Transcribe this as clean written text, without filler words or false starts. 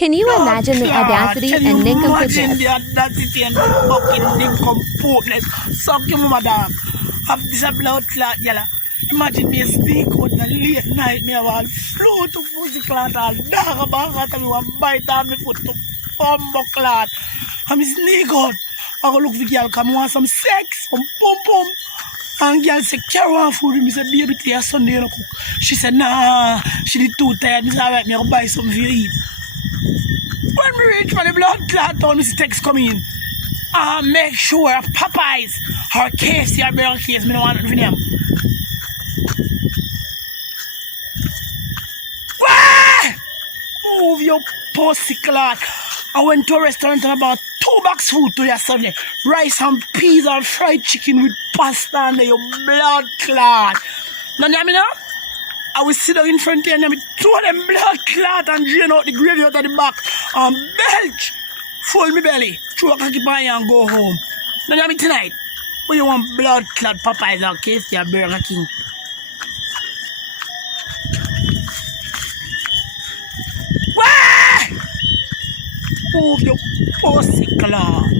Can you imagine the audacity Can and you nincompoops? imagine the audacity and fucking nincompoopness? Suck your mama dog. Have this a blood clot, yalla. Imagine me sneak out in a late night, me have all flow to pussy clot, all dog about that, and me want bite on me foot to bumbo clot. And me sneak out. I go look for girl, come want some sex, some pum pum. And girl say, carry on food with me, say, baby, today Sunday you no cook. She said, nah, she did too tired, me say, alright, me I go buy something for you eat. When we reach for the blood clot town, Mr. Text come in. Make sure Popeyes or KFC or Burger Case, me don't want nothing for them. Move your pussy clot. I went to a restaurant and about 2 box food to yesterday. Rice and peas and fried chicken with pasta and your blood clot. Now, you know? I will sit down in front of you and throw them blood clot and drain out the gravy out of the back and belch. Full me belly. Throw a cocky pie and go home. Now, you know tonight? What you want blood clot Popeyes or KFC or Burger King? Move your pussy clot.